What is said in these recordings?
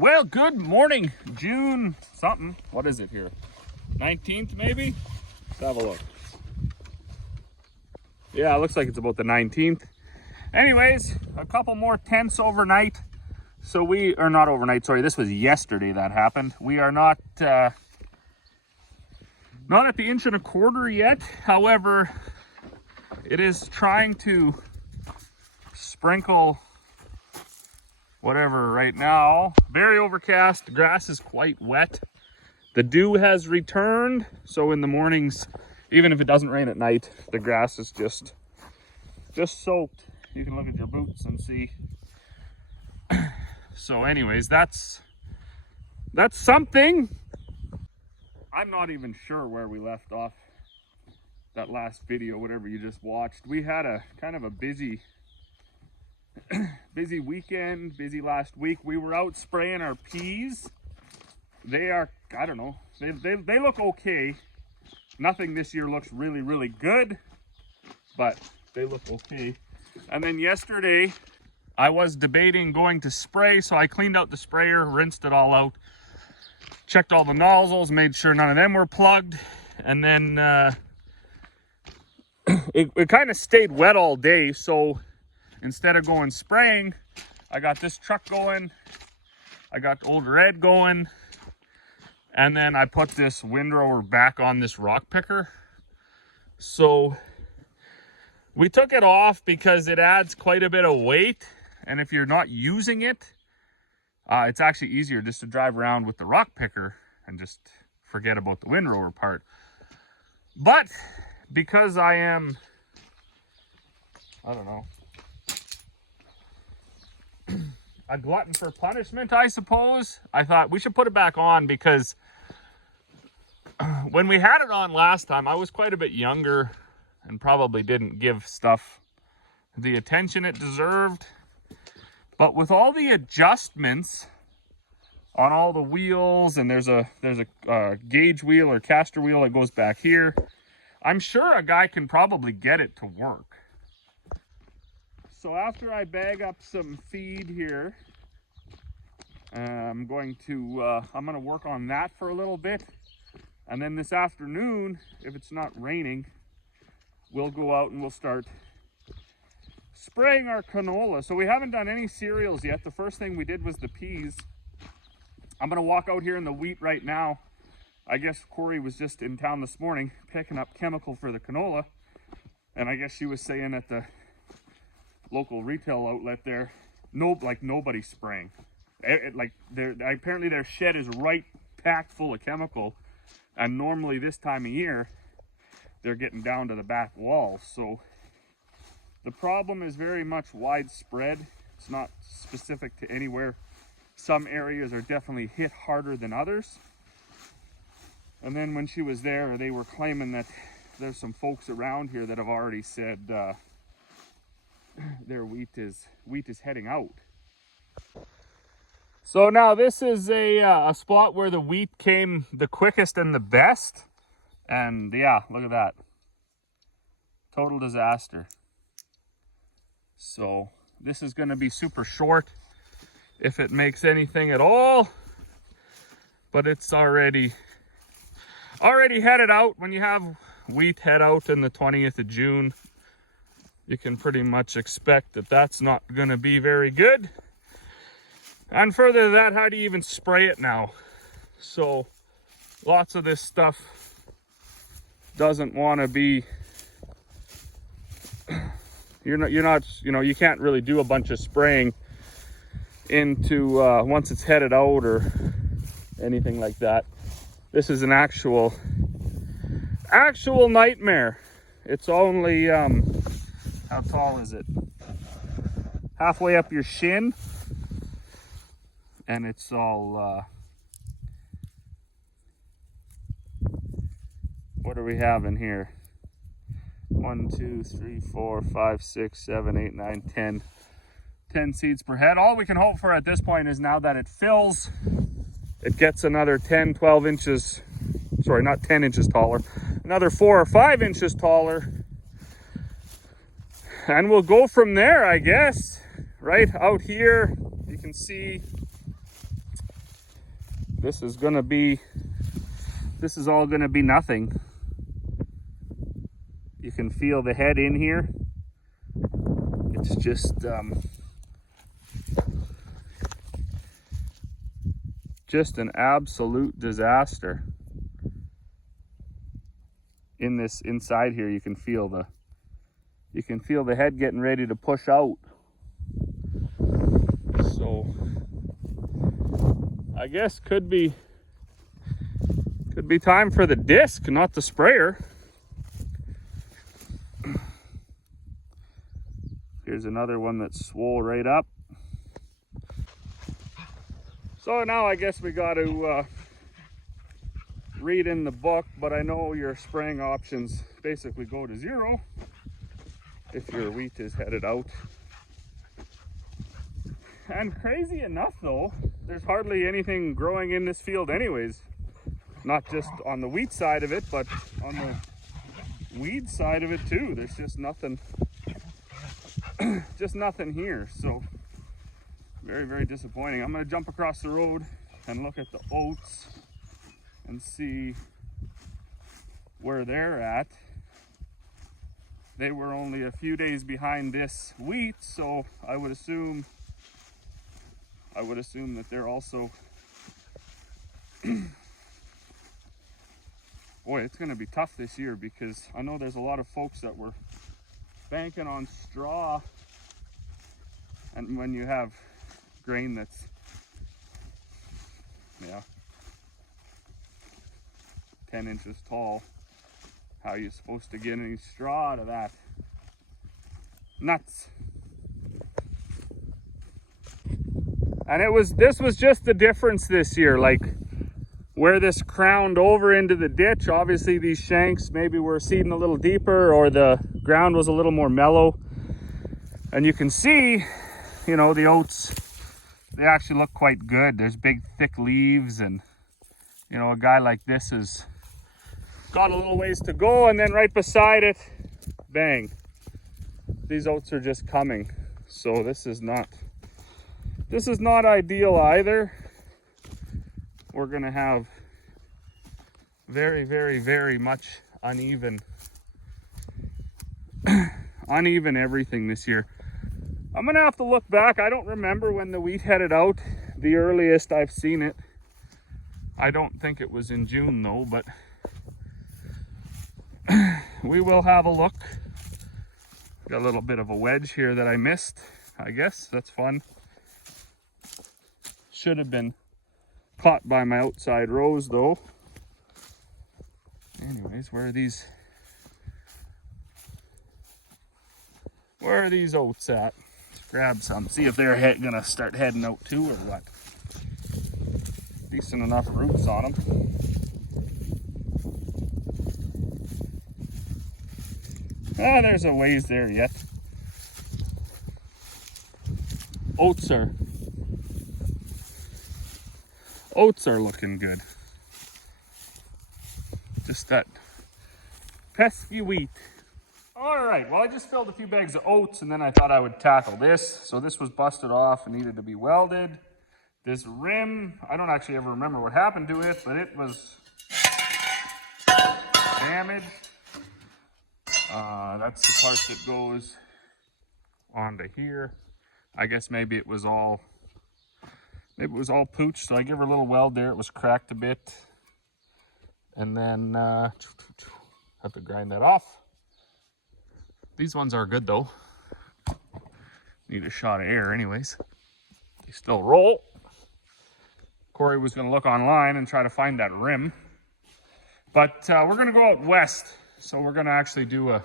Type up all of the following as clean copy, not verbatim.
Well, good morning, June something. What is it here? 19th maybe? Let's have a look. Yeah, it looks like it's about the 19th. Anyways, a couple more tents overnight. So we are not overnight, sorry, this was yesterday that happened. We are not at the 1.25 inch yet. However, it is trying to sprinkle whatever right now. Very overcast, the grass is quite wet. The dew has returned, so in the mornings, even if it doesn't rain at night, the grass is just soaked. You can look at your boots and see. So anyways, that's something. I'm not even sure where we left off that last video, whatever you just watched. We had a kind of a busy weekend, busy last week. We were out spraying our peas. They are, I don't know, they look okay. Nothing this year looks really, really good, but they look okay. And then yesterday, I was debating going to spray, so I cleaned out the sprayer, rinsed it all out, checked all the nozzles, made sure none of them were plugged, and then it kind of stayed wet all day, so instead of going spraying, I got this truck going, I got Old Red going, and then I put this windrower back on this rock picker. So we took it off because it adds quite a bit of weight, and if you're not using it, it's actually easier just to drive around with the rock picker and just forget about the windrower part. But because I am, I don't know, a glutton for punishment, I suppose, I thought we should put it back on, because when we had it on last time, I was quite a bit younger and probably didn't give stuff the attention it deserved. But with all the adjustments on all the wheels, and there's a gauge wheel or caster wheel that goes back here, I'm sure a guy can probably get it to work. So after I bag up some feed here, I'm going to work on that for a little bit. And then this afternoon, if it's not raining, we'll go out and we'll start spraying our canola. So we haven't done any cereals yet. The first thing we did was the peas. I'm gonna walk out here in the wheat right now. I guess Corey was just in town this morning picking up chemical for the canola. And I guess she was saying at the local retail outlet there, nobody's spraying. Apparently their shed is right packed full of chemical. And normally this time of year, they're getting down to the back walls. So the problem is very much widespread. It's not specific to anywhere. Some areas are definitely hit harder than others. And then when she was there, they were claiming that there's some folks around here that have already said their wheat is heading out. So now this is a spot where the wheat came the quickest and the best. And yeah, look at that. Total disaster. So this is going to be super short if it makes anything at all. But it's already headed out. When you have wheat head out in the 20th of June, you can pretty much expect that that's not going to be very good. And further to that, how do you even spray it now? So lots of this stuff doesn't want to be, you can't really do a bunch of spraying into once it's headed out or anything like that. This is an actual nightmare. It's only how tall is it? Halfway up your shin. And it's all, what are we having here? 1, 2, 3, 4, 5, 6, 7, 8, 9, 10. 10 seeds per head. All we can hope for at this point is now that it fills, it gets another 10, 12 inches, sorry, not 10 inches taller, another 4 or 5 inches taller. And we'll go from there, I guess. Right out here, you can see this is all gonna be nothing. You can feel the head in here. It's just an absolute disaster. In this inside here, you can feel the head getting ready to push out. So I guess could be time for the disc, not the sprayer. Here's another one that's swole right up. So now I guess we got to read in the book, but I know your spraying options basically go to 0 if your wheat is headed out. And crazy enough though, there's hardly anything growing in this field anyways. Not just on the wheat side of it, but on the weed side of it too. There's just nothing, here. So very, very disappointing. I'm gonna jump across the road and look at the oats and see where they're at. They were only a few days behind this wheat, so I would assume that they're also boy, it's going to be tough this year, because I know there's a lot of folks that were banking on straw, and when you have grain that's 10 inches tall, how are you supposed to get any straw out of that? Nuts. And this was just the difference this year, like where this crowned over into the ditch. Obviously these shanks maybe were seeding a little deeper, or the ground was a little more mellow. And you can see, the oats, they actually look quite good. There's big thick leaves, and a guy like this has got a little ways to go, and then right beside it, bang, these oats are just coming. So this is not ideal either. We're gonna have very, very, very much uneven everything this year. I'm gonna have to look back. I don't remember when the wheat headed out. The earliest I've seen it, I don't think it was in June though, but we will have a look. Got a little bit of a wedge here that I missed, I guess. That's fun. Should have been caught by my outside rows though. Anyways, where are these oats at? Let's grab some, see if they're gonna start heading out too or what. Decent enough roots on them. Ah, there's a ways there yet. Oats are looking good. Just that pesky wheat. All right, well, I just filled a few bags of oats, and then I thought I would tackle this. So this was busted off and needed to be welded. This rim, I don't actually ever remember what happened to it, but it was damaged. That's the part that goes onto here. I guess maybe it was all pooched, so I give her a little weld there. It was cracked a bit, and then have to grind that off. These ones are good though. Need a shot of air anyways. They still roll. Corey was going to look online and try to find that rim, but we're going to go out west. So we're going to actually do a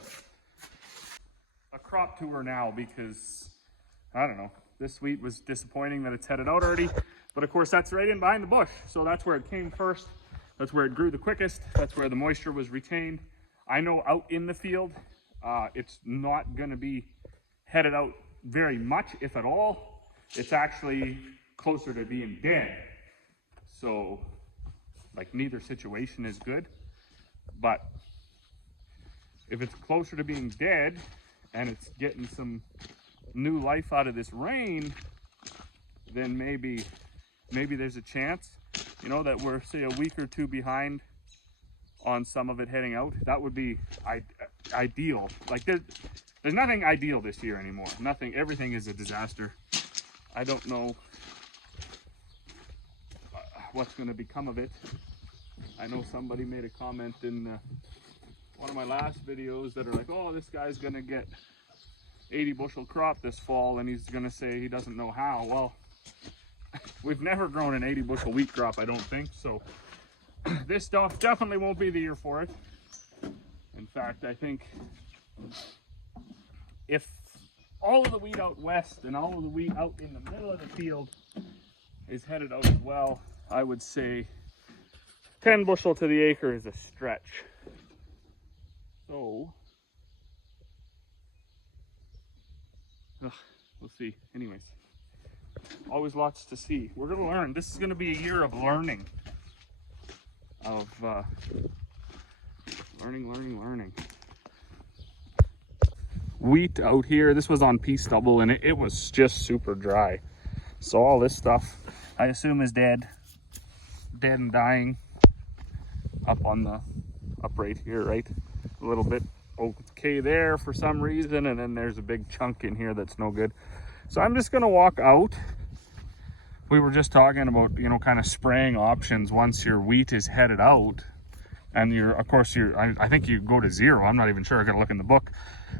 crop tour now, because I don't know, this wheat was disappointing that it's headed out already, but of course that's right in behind the bush. So that's where it came first. That's where it grew the quickest. That's where the moisture was retained. I know out in the field, it's not going to be headed out very much, if at all. It's actually closer to being dead. So like neither situation is good, but if it's closer to being dead and it's getting some new life out of this rain, then maybe maybe there's a chance, you know, that we're, say, a week or two behind on some of it heading out. That would be ideal. Like there's nothing ideal this year anymore. Nothing, everything is a disaster. I don't know what's going to become of it. I know somebody made a comment in one of my last videos that are like, oh, this guy's going to get 80 bushel crop this fall, and he's going to say he doesn't know how. Well, we've never grown an 80 bushel wheat crop, I don't think, so this stuff definitely won't be the year for it. In fact, I think if all of the wheat out west and all of the wheat out in the middle of the field is headed out as well, I would say 10 bushel to the acre is a stretch. So, we'll see. Anyways, always lots to see. We're going to learn. This is going to be a year of learning. Of learning. Wheat out here, this was on pea stubble, and it was just super dry. So all this stuff, I assume, is dead and dying. Up right here, right? A little bit okay there for some reason, and then there's a big chunk in here that's no good. So I'm just gonna walk out. We were just talking about, you know, kind of spraying options once your wheat is headed out. And I think you go to zero. I'm not even sure. I gotta look in the book.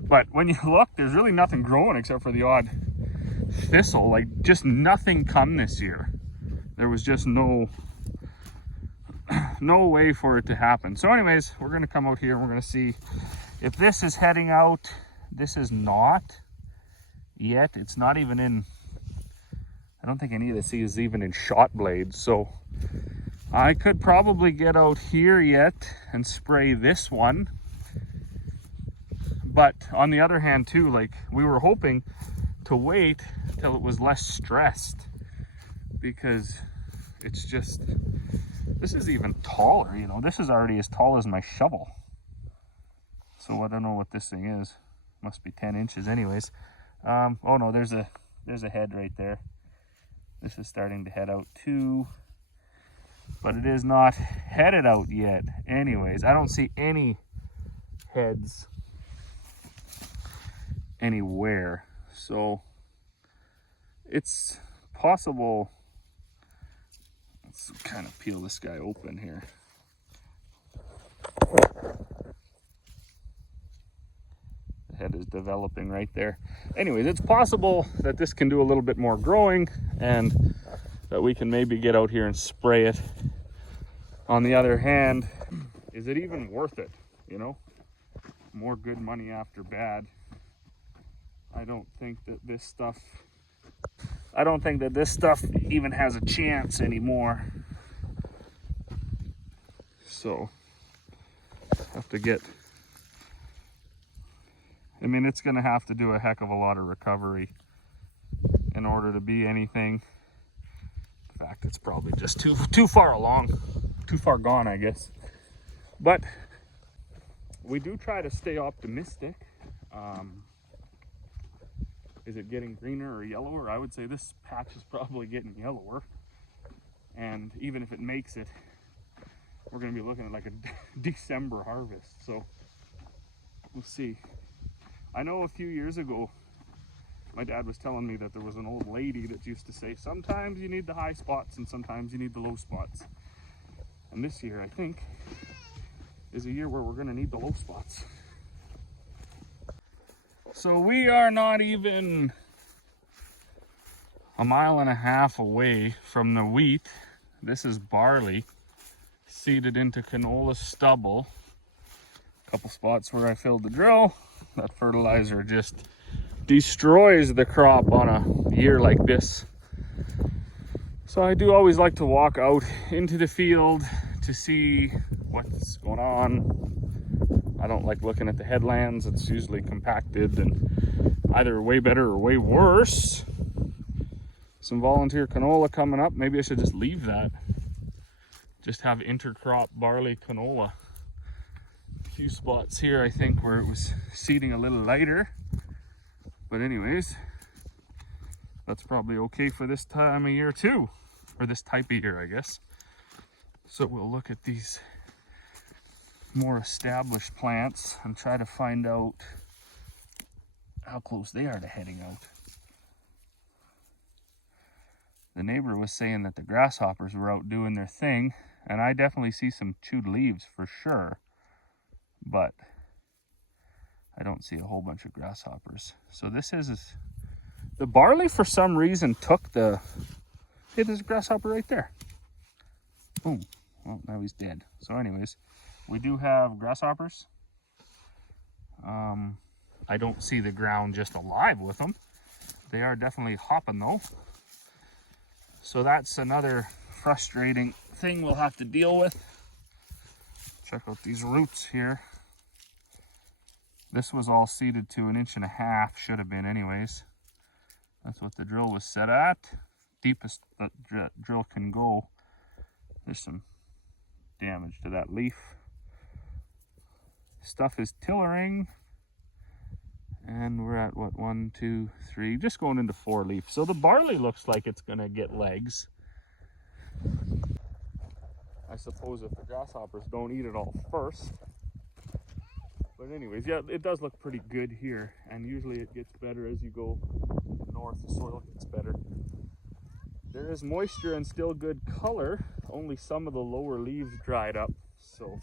But when you look, there's really nothing growing except for the odd thistle. Like, just nothing come this year. There was just no way for it to happen. So anyways, we're gonna come out here and we're gonna see if this is heading out. This is not yet. It's not even in, I don't think any of this is even in shot blades. So I could probably get out here yet and spray this one. But on the other hand too, like, we were hoping to wait till it was less stressed, because it's just, this is even taller, you know, this is already as tall as my shovel. So I don't know what this thing is. Must be 10 inches anyways. Oh no, there's a head right there. This is starting to head out too, but it is not headed out yet. Anyways, I don't see any heads anywhere. So it's possible. Let's kind of peel this guy open here. The head is developing right there. Anyways, it's possible that this can do a little bit more growing and that we can maybe get out here and spray it. On the other hand, is it even worth it? You know, more good money after bad. I don't think that this stuff even has a chance anymore. So have to get, I mean, it's gonna have to do a heck of a lot of recovery in order to be anything. In fact, it's probably just too far along, too far gone, I guess. But we do try to stay optimistic. Is it getting greener or yellower? I would say this patch is probably getting yellower. And even if it makes it, we're gonna be looking at like a December harvest. So we'll see. I know a few years ago, my dad was telling me that there was an old lady that used to say, sometimes you need the high spots and sometimes you need the low spots. And this year, I think, is a year where we're gonna need the low spots. So we are not even a mile and a half away from the wheat. This is barley seeded into canola stubble. A couple spots where I filled the drill. That fertilizer just destroys the crop on a year like this. So I do always like to walk out into the field to see what's going on. I don't like looking at the headlands. It's usually compacted and either way better or way worse. Some volunteer canola coming up. Maybe I should just leave that. Just have intercrop barley canola. A few spots here, I think, where it was seeding a little lighter. But anyways, that's probably okay for this time of year too. or this type of year, I guess. So we'll look at these more established plants and try to find out how close they are to heading out. The neighbor was saying that the grasshoppers were out doing their thing, and I definitely see some chewed leaves for sure, but I don't see a whole bunch of grasshoppers. So this is the barley for some reason took the, hey, there's a grasshopper right there. Boom. Well, now he's dead. So anyways, we do have grasshoppers. I don't see the ground just alive with them. They are definitely hopping though. So that's another frustrating thing we'll have to deal with. Check out these roots here. This was all seeded to 1.5 inches, should have been anyways. That's what the drill was set at. Deepest that drill can go. There's some damage to that leaf. Stuff is tillering. And we're at what, 1, 2, 3, just going into 4 leaf. So the barley looks like it's gonna get legs. I suppose if the grasshoppers don't eat it all first. But anyways, yeah, it does look pretty good here. And usually it gets better as you go north, the soil gets better. There is moisture and still good color. Only some of the lower leaves dried up. So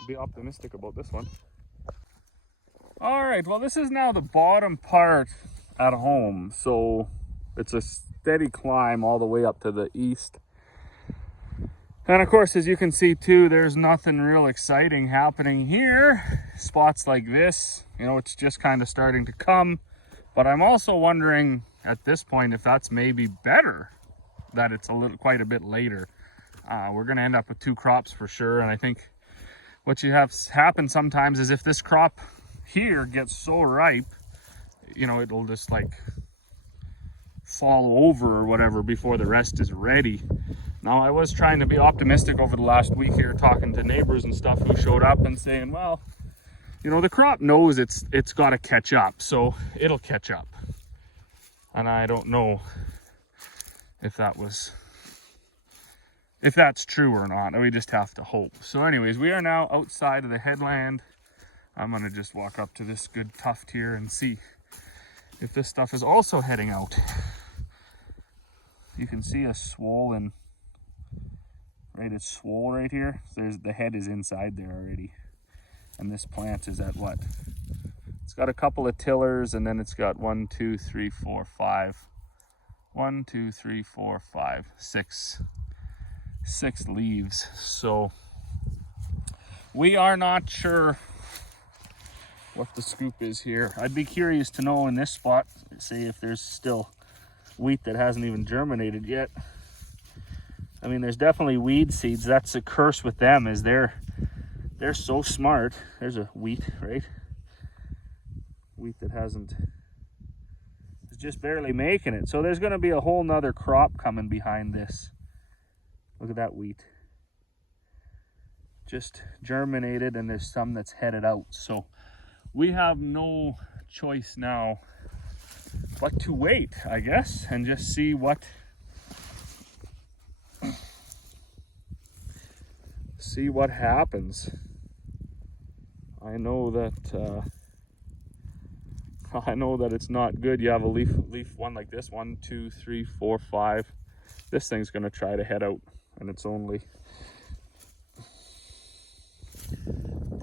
I'll be optimistic about this one. All right, well, this is now the bottom part at home. So it's a steady climb all the way up to the east. And of course, as you can see too, there's nothing real exciting happening here. Spots like this, you know, it's just kind of starting to come. But I'm also wondering at this point if that's maybe better that it's quite a bit later. We're gonna end up with 2 crops for sure. And I think what you have happen sometimes is if this crop here gets so ripe, you know, it'll just like fall over or whatever before the rest is ready. Now, I was trying to be optimistic over the last week here, talking to neighbors and stuff who showed up and saying, well, you know, the crop knows it's got to catch up, so it'll catch up. And I don't know if that's true or not. We just have to hope. So anyways, we are now outside of the headland. I'm gonna just walk up to this good tuft here and see if this stuff is also heading out. You can see a swollen, right? It's swole right here. The head is inside there already. And this plant is at what? It's got a couple of tillers, and then it's got 1, 2, 3, 4, 5. 1, 2, 3, 4, 5, 6 leaves. So we are not sure what the scoop is here. I'd be curious to know in this spot, say if there's still wheat that hasn't even germinated yet. I mean, there's definitely weed seeds. That's a curse with them, is they're so smart. There's a wheat, right? Wheat that is just barely making it. So there's gonna be a whole nother crop coming behind this. Look at that wheat. Just germinated, and there's some that's headed out. So we have no choice now but to wait, I guess, and just see what happens. I know that it's not good. You have a leaf one like this, 1, 2, 3, 4, 5. This thing's gonna try to head out, and it's only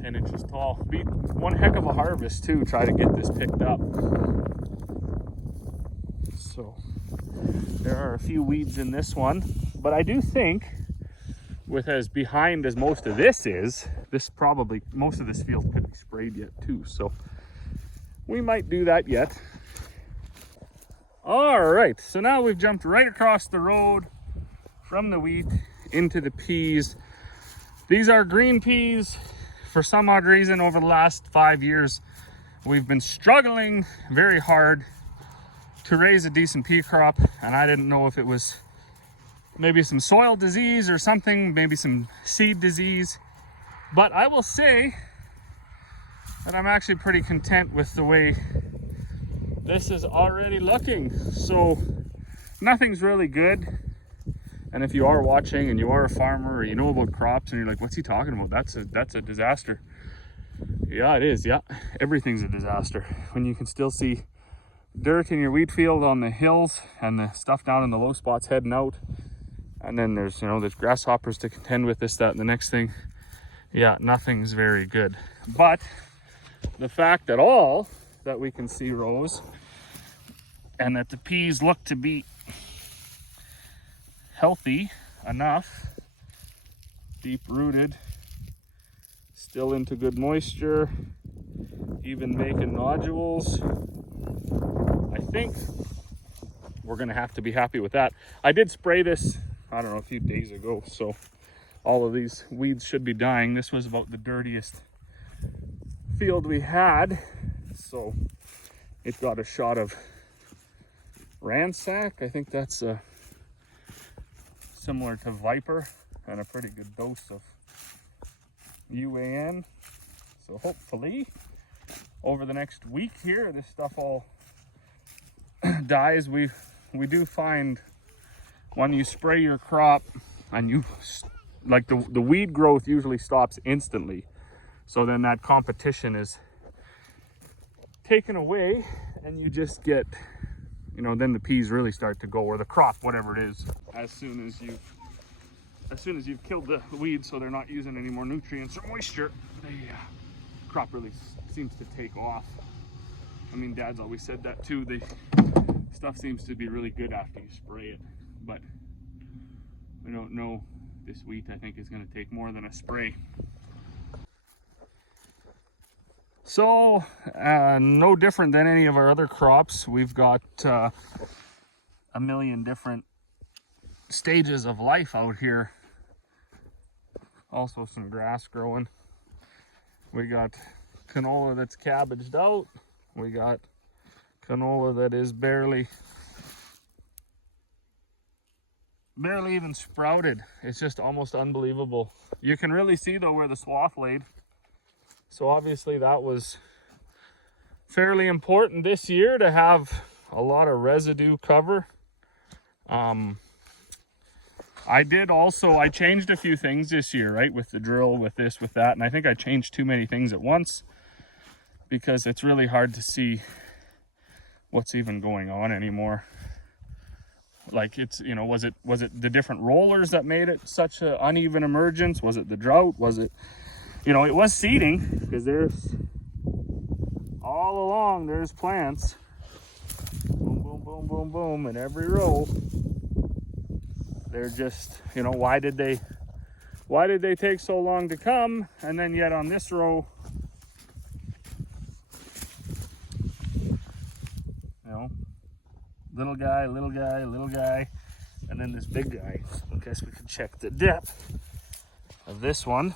10 inches tall. Be one heck of a harvest too, try to get this picked up. So there are a few weeds in this one, but I do think with as behind as most of this is, most of this field could be sprayed yet too. So we might do that yet. All right, so now we've jumped right across the road from the wheat into the peas. These are green peas. For some odd reason, over the last 5 years, we've been struggling very hard to raise a decent pea crop, and I didn't know if it was maybe some soil disease or something, maybe some seed disease. But I will say that I'm actually pretty content with the way this is already looking. So nothing's really good. And if you are watching and you are a farmer or you know about crops and you're like, what's he talking about? That's a disaster. Yeah, it is. Yeah, everything's a disaster. When you can still see dirt in your wheat field on the hills and the stuff down in the low spots heading out. And then there's, you know, there's grasshoppers to contend with, this, that, and the next thing. Yeah, nothing's very good. But the fact at all that we can see rows and that the peas look to be healthy enough, deep rooted, still into good moisture, even making nodules, I think we're gonna have to be happy with that. I did spray this, I don't know, a few days ago, so all of these weeds should be dying. This was about the dirtiest field we had, so it got a shot of Ransack. I think that's similar to Viper, and a pretty good dose of UAN. So hopefully over the next week here, this stuff all dies. We do find when you spray your crop and you, like, the weed growth usually stops instantly. So then that competition is taken away and you just get, you know, then the peas really start to go, or the crop, whatever it is, as soon as you've killed the weeds so they're not using any more nutrients or moisture, the crop really seems to take off. I mean, Dad's always said that too. The stuff seems to be really good after you spray it, but we don't know. This wheat, I think, is going to take more than a spray. So, no different than any of our other crops. We've got a million different stages of life out here. Also some grass growing. We got canola that's cabbaged out. We got canola that is barely even sprouted. It's just almost unbelievable. You can really see though where the swath laid. So obviously that was fairly important this year to have a lot of residue cover. I changed a few things this year, right? With the drill, with this, with that. And I think I changed too many things at once because it's really hard to see what's even going on anymore. Like, it's, you know, was it the different rollers that made it such an uneven emergence? Was it the drought? Was it, you know, it was seeding, because there's all along there's plants, boom, boom, boom, boom, boom, in every row. They're just, you know, why did they take so long to come? And then yet on this row, you know, little guy, little guy, little guy, and then this big guy. I guess we could check the depth of this one.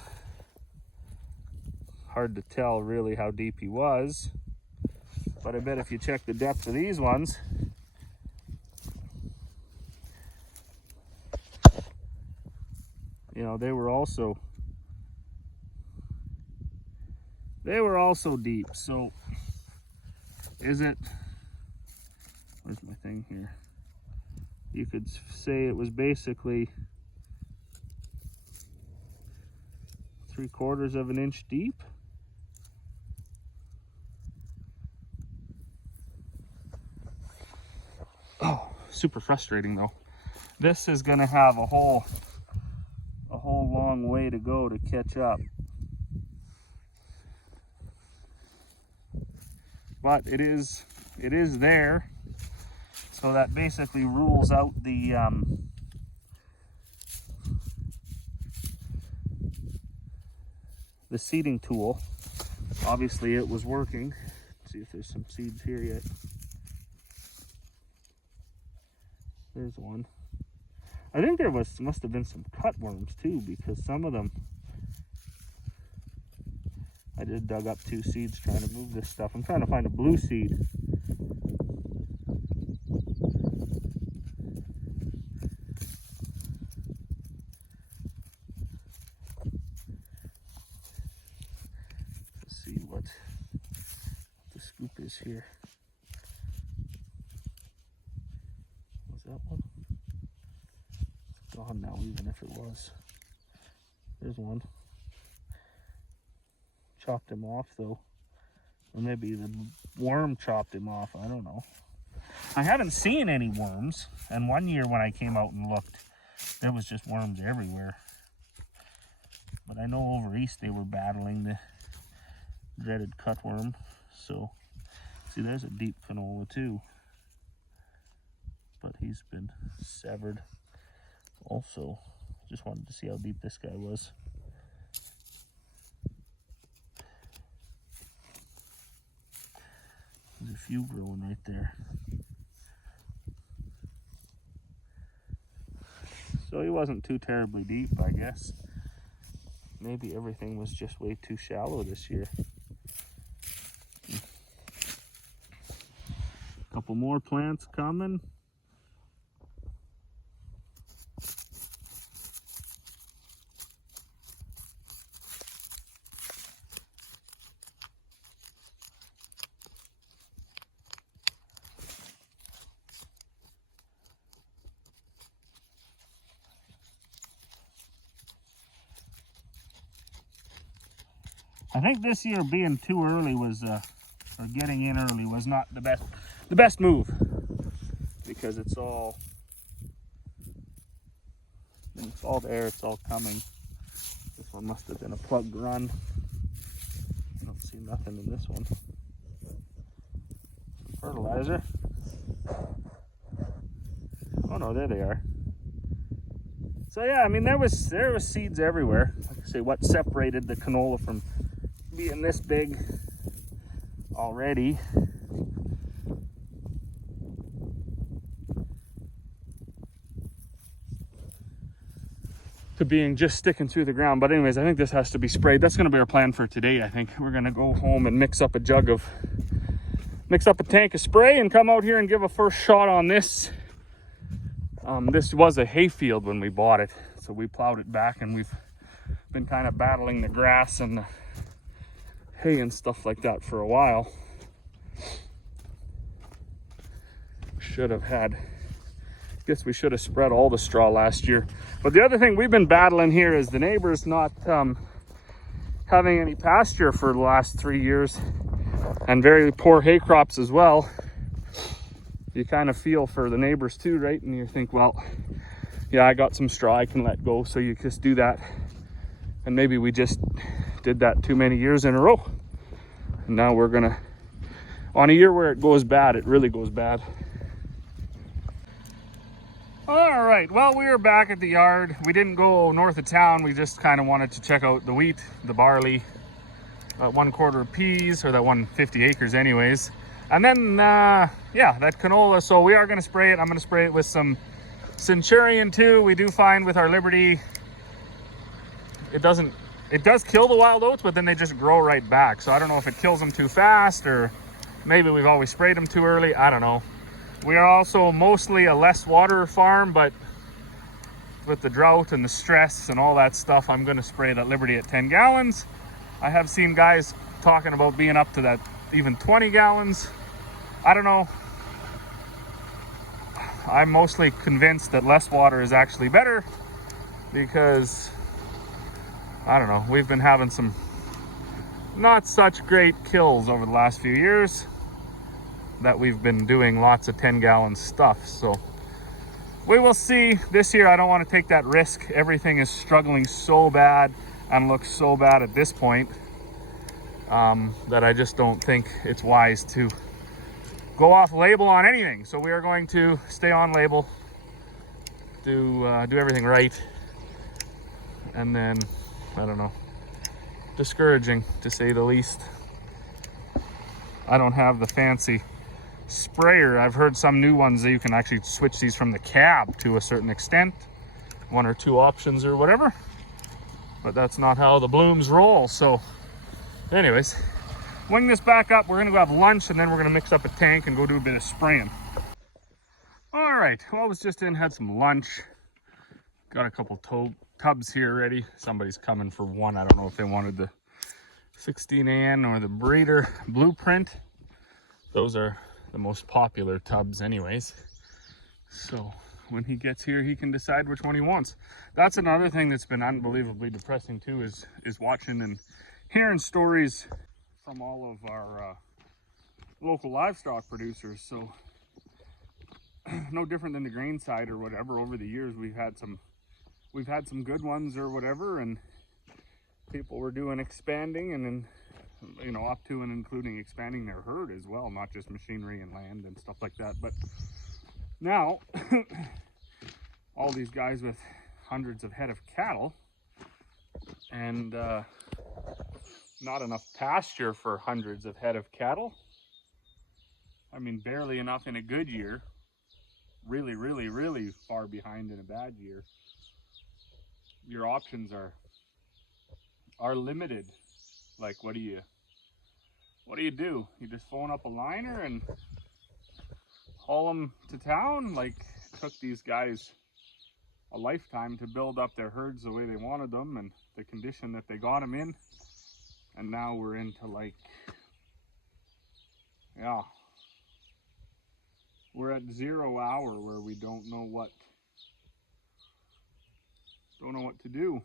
Hard to tell really how deep he was, but I bet if you check the depth of these ones, you know, they were also deep. So is it, where's my thing here? You could say it was basically 3/4 of an inch deep. Oh, super frustrating though. This is gonna have a whole long way to go to catch up. But it is there. So that basically rules out the seeding tool. Obviously it was working. Let's see if there's some seeds here yet. There's one. I think there must have been some cutworms too, because some of them, I just dug up 2 seeds trying to move this stuff. I'm trying to find a blue seed. Let's see what the scoop is here. Was that one? It's gone now, even if it was. There's one. Chopped him off though. Or maybe the worm chopped him off, I don't know. I haven't seen any worms, and one year when I came out and looked, there was just worms everywhere. But I know over east they were battling the dreaded cutworm. So, see, there's a deep canola too. But he's been severed also. Just wanted to see how deep this guy was. There's a few growing right there. So he wasn't too terribly deep, I guess. Maybe everything was just way too shallow this year. Couple more plants coming. I think this year being too early was, or getting in early was not the best move, because it's all there, it's all coming. This one must have been a plugged run. I don't see nothing in this one. Some fertilizer. Oh no, there they are. So yeah, I mean there was seeds everywhere. Like I say, what separated the canola from being this big already to being just sticking through the ground. But anyways, I think this has to be sprayed. That's going to be our plan for today. I think we're going to go home and mix up a tank of spray and come out here and give a first shot on this. This was a hay field when we bought it, so we plowed it back, and we've been kind of battling the grass and the hay and stuff like that for a while. Guess we should have spread all the straw last year. But the other thing we've been battling here is the neighbors not having any pasture for the last 3 years, and very poor hay crops as well. You kind of feel for the neighbors too, right? And you think, well, yeah, I got some straw I can let go, so you just do that. And maybe we just did that too many years in a row. And now we're gonna, on a year where it goes bad, it really goes bad. All right, well, we are back at the yard. We didn't go north of town. We just kind of wanted to check out the wheat, the barley, that 1/4 of peas, or that 150 acres anyways. And then, yeah, that canola. So we are gonna spray it. I'm gonna spray it with some Centurion too. We do find with our Liberty, it does kill the wild oats, but then they just grow right back. So I don't know if it kills them too fast, or maybe we've always sprayed them too early. I don't know. We are also mostly a less water farm, but with the drought and the stress and all that stuff, I'm going to spray that Liberty at 10 gallons. I have seen guys talking about being up to that even 20 gallons. I don't know. I'm mostly convinced that less water is actually better, because I don't know, we've been having some not such great kills over the last few years that we've been doing lots of 10-gallon stuff. So we will see. This year I don't want to take that risk. Everything is struggling so bad and looks so bad at this point that I just don't think it's wise to go off label on anything. So we are going to stay on label, do everything right, and then I don't know, discouraging to say the least. I don't have the fancy sprayer. I've heard some new ones that you can actually switch these from the cab to a certain extent, 1 or 2 options or whatever, but that's not how the blooms roll. So anyways, wing this back up. We're gonna go have lunch, and then we're gonna mix up a tank and go do a bit of spraying. All right, well, I was just in, had some lunch, got a couple tubs here ready. Somebody's coming for one. I don't know if they wanted the 16N or the breeder blueprint. Those are the most popular tubs anyways. So when he gets here, he can decide which one he wants. That's another thing that's been unbelievably depressing too, is watching and hearing stories from all of our local livestock producers. So no different than the grain side or whatever. Over the years, we've had some good ones or whatever, and people were doing expanding, and then, you know, up to and including expanding their herd as well, not just machinery and land and stuff like that. But now all these guys with hundreds of head of cattle and not enough pasture for hundreds of head of cattle. I mean, barely enough in a good year. Really, really, really far behind in a bad year. Your options are limited. Like, what do you do? You just phone up a liner and haul them to town? Like, it took these guys a lifetime to build up their herds the way they wanted them and the condition that they got them in. And now we're into, like, yeah, we're at 0 hour where we don't know what to do.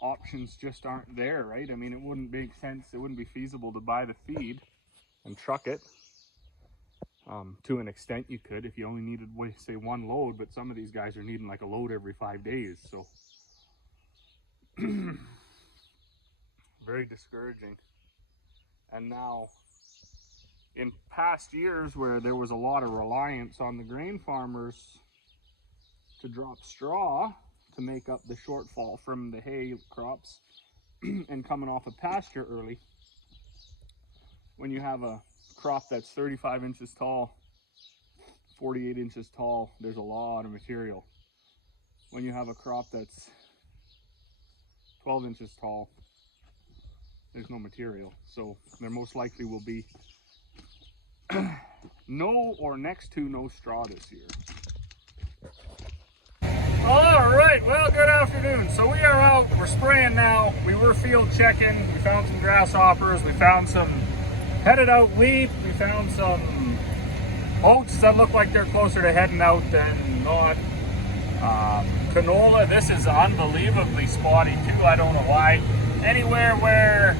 Options just aren't there, right? I mean, it wouldn't make sense, it wouldn't be feasible to buy the feed and truck it. To an extent you could if you only needed, say, one load, but some of these guys are needing like a load every 5 days, so very discouraging. And now, in past years where there was a lot of reliance on the grain farmers to drop straw to make up the shortfall from the hay crops and coming off of pasture early, when you have a crop that's 35 inches tall, 48 inches tall, there's a lot of material. When you have a crop that's 12 inches tall, there's no material. So there most likely will be no or next to no straw this year. All right, well, good afternoon. So we are out, we're spraying now. We were field checking, we found some grasshoppers, we found some headed out wheat, we found some oats that look like they're closer to heading out than not. Canola, this is unbelievably spotty too, I don't know why. Anywhere where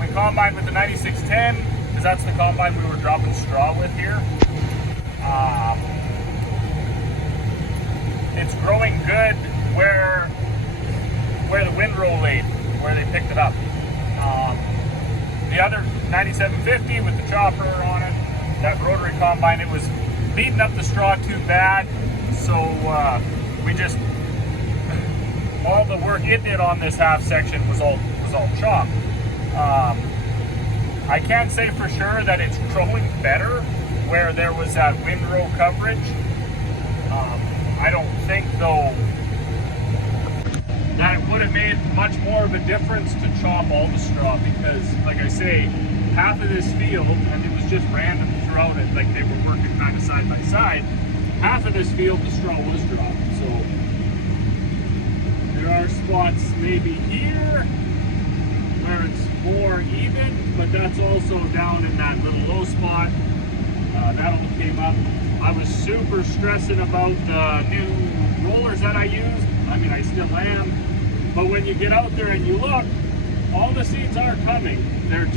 we combined with the 9610, because that's the combine we were dropping straw with here. It's growing good where the windrow laid, where they picked it up. The other 9750 with the chopper on it, that rotary combine, it was beating up the straw too bad, so we just, all the work it did on this half section was all chop. I can't say for sure that it's growing better where there was that windrow coverage. I don't think, though, that it would have made much more of a difference to chop all the straw, because, like I say, half of this field, and it was just random throughout it, like they were working kind of side by side, half of this field the straw was dropped. So there are spots maybe here where it's more even, but that's also down in that little low spot. That all came up. I was super stressing about the new rollers that I used. I mean, I still am. But when you get out there and you look, all the seeds are coming. They're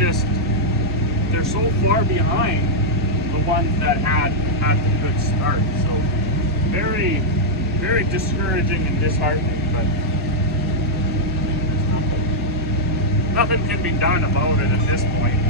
so far behind the ones that had a good start. So very, very discouraging and disheartening, but nothing can be done about it at this point.